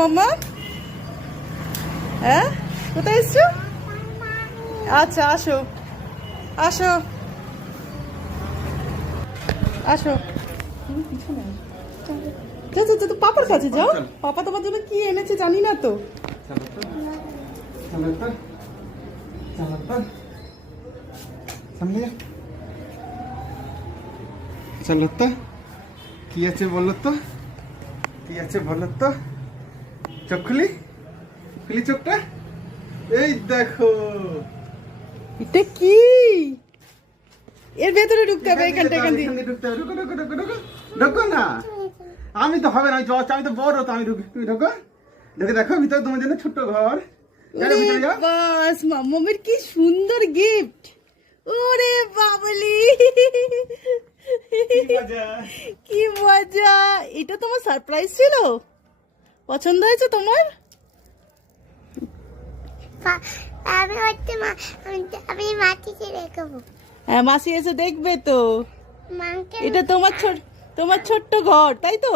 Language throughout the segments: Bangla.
মাম্মা হ্যাঁ কোথায় এসছো? আচ্ছা আসো আসো আসো। তো পাপার কাছে যাও, পাপা তোমার জন্য কি এনেছে জানি না তো। চলো তো, কি আছে বলো তো, কি আছে বলো তো। চোখ খুলি, খুলি চোখটা। এই দেখো, এটা কি? এর ভেতরে ঢুকতে হবে, এখানটা এখান দিয়ে ঢুকতে হবে। ঢোকো ঢোকো ঢোকো ঢোকো ঢোকো না। আমি তো হবে না, আমি তো বড়, তো আমি ঢুকি, তুমি ঢোকো। ঢুকে দেখো ভিতরে তোমার জন্য ছোট্ট ঘর। বাস মাম্মামের কি সুন্দর গিফট। ওরে বাবলি, কি মজা। এটা তোমার সারপ্রাইজ ছিল? পছন্দ হয়েছে তোমার? আমি মাটিতে রেখেবো। হ্যাঁ মাসি এসে দেখবে তো। এটা তোমার ছোট্ট ঘর, তাই তো?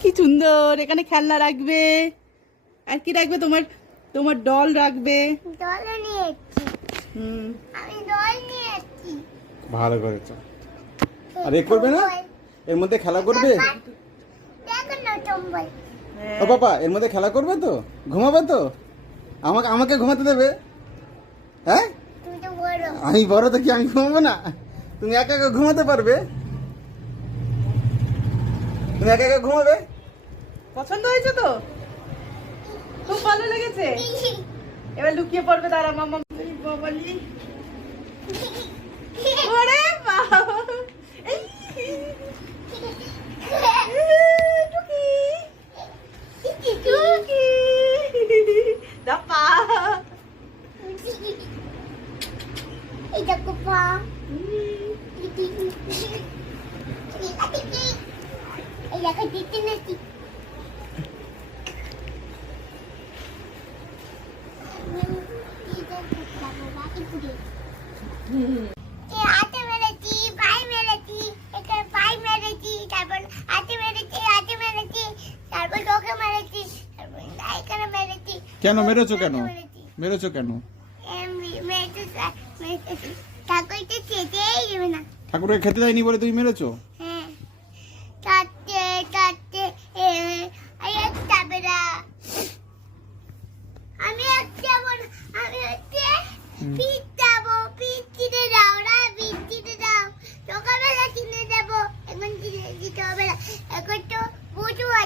কি সুন্দর, এখানে খেলনা রাখবে। আর কি রাখবে? তোমার ডল রাখবে। ডলও নিয়ে এসেছি। আমি ডল নিয়ে এসেছি। ভালো করেছো। আর এ করবে না, এর মধ্যে খেলা করবে? দেখো না টম্বল। ও বাবা, এর মধ্যে খেলা করবে তো? ঘুমাবে তো? আমাকে ঘুমাতে দেবে? হ্যাঁ, তুমি তো বড়। আমি বড় তো কি আমি ঘুমাবো না? তুমি একা একা ঘুমাতে পারবে? তুমি একা একা ঘুমাবে? পছন্দ হয়েছে তো? খুব ভালো লেগেছে। এবার লুকিয়ে পড়বে, দাঁড়া মাম্মা। বাবালি, ওরে বাবা, এই টুকি টুকি দাপা। এই দেখো পা। এই দেখো দিতে নাকি। হাতে মেরেছি, পায়ে মেরেছি, এখানে পায়ে মেরেছি, তারপর হাতে মেরেছি, হাতে মেরেছি, তারপর চোখে মেরেছি, তারপর এখানে মেরেছি। কেন মেরেছো? কেন মেরেছো? কেন ঠাকুরকে খেতেই দেবে না। ঠাকুরকে খেতে দেয়নি বলে তুমি মেরেছো?